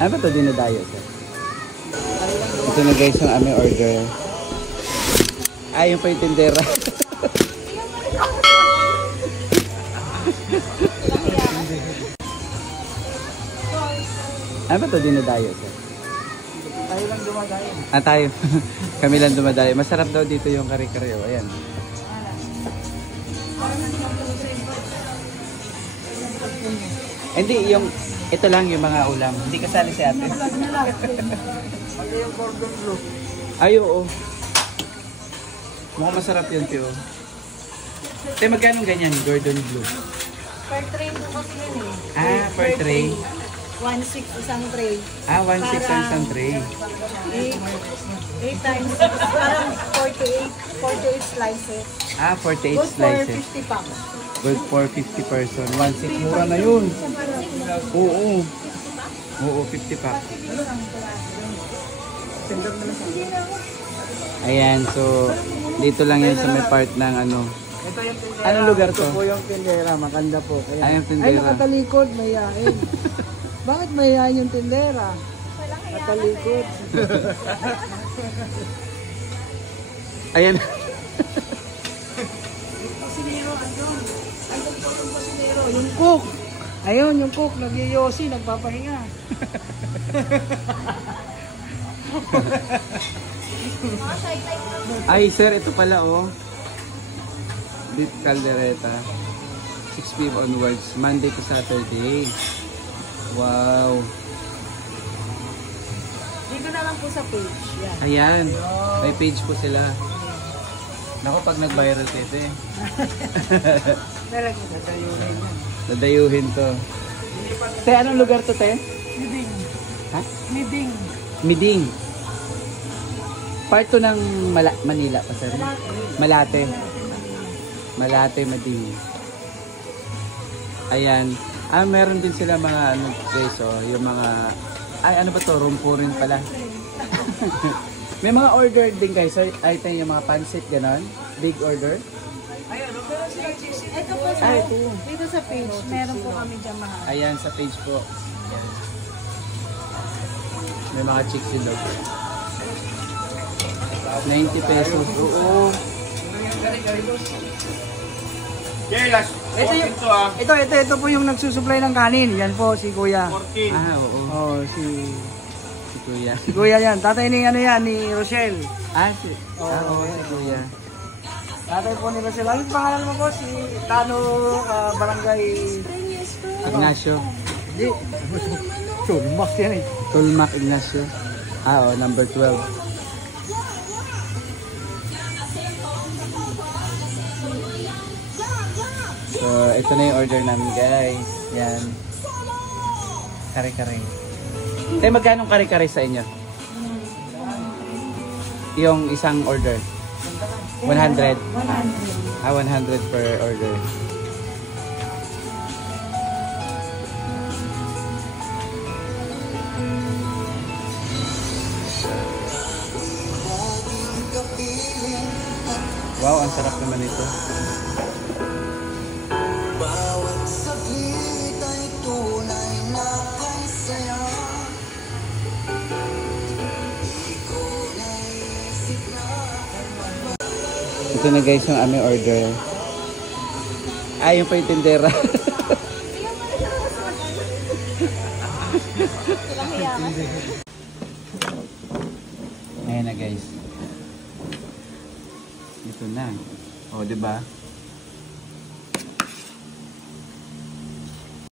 Ano ba ito dinadayo, sir? Ito na guys yung aming order. Ay, yung pa yung tindera. Ano ba ito dinadayo, sir? Tayo lang dumadayo. Ah, tayo. Kami lang dumadayo. Masarap daw dito yung kare-kare. O, ayan. Hindi, yung ito lang yung mga ulam. Hindi kasali si ate. Pati yung cordon bleu. Ay, oo. Mukhang masarap yun, Tio. Te, magkano ganyan? Gordon Bleu. Per tray po kasi yun eh. Ah, per tray. 1.6 isang tray. Ah, 1.6 ang isang tray. 8 times, parang 48 slices. Ah, 48 Good for slices. 50 packs. Good for 50 person. 1.6. Mura na yun. Oo. Oo, 50 pack. Ayan, so dito lang yan sa may part ng ano. Ito yung tindera. Anong lugar to? Ito po yung tindera. Maganda po. Kaya, Ay, yung tindera. Ay, nakatalikod. Mayayain. Bakit mayayain yung tindera? Nakalikod. Ayan. Pasinero, andun. Andun po yung pasinero. Yung cook. Ayun, yung cook. Nag-yosi, nagpapahinga. Ay, sir, ito pala, oh. Beef caldereta. 6 p.m. onwards. Monday to Saturday. Wow. Dito na lang po sa page. Yan. Ayan. May page po sila. Naku, pag nag-viral ito eh. Talagang natayunin yan. Dadayuhin to. Te, anong lugar to, te? Miding. Ha? Miding. Miding. Part to ng Manila pa, sir. Malate. Malate, Miding. Ayan. Ah, meron din sila mga ano guys, oh, yung mga ay ano ba to, rumpo rin pala. May mga order din guys, so item yung mga pansit ganon, big order. Ito po sa, dito sa page, meron po kami dyan mga. Ayan sa page po. May mga chicks din daw. 90 pesos. Oo. Ito po yung nagsusupply ng kanin. Yan po si Kuya. Ah, oo. Oh, si Kuya. Kuya yan. Tatay ni ano yan, ni Rochelle. Ah, oo, si Kuya. Tatay po ni Rochelle. Anong pangalan mo po? Si Tano Barangay Ignacio. Hindi. Sulmak yan eh. Tulmac Ignacio. Ah, oh, number 12. So, ito na yung order namin, guys. Yan. Kare-kare. Tay, magkano kare-kare sa inyo? Yung isang order? 100? Ah, 100 per order. Wow, ang sarap naman ito. Ito na guys yung aming order. Ay, yung pa yung tindera. Ayan na guys. Ito na. O, diba?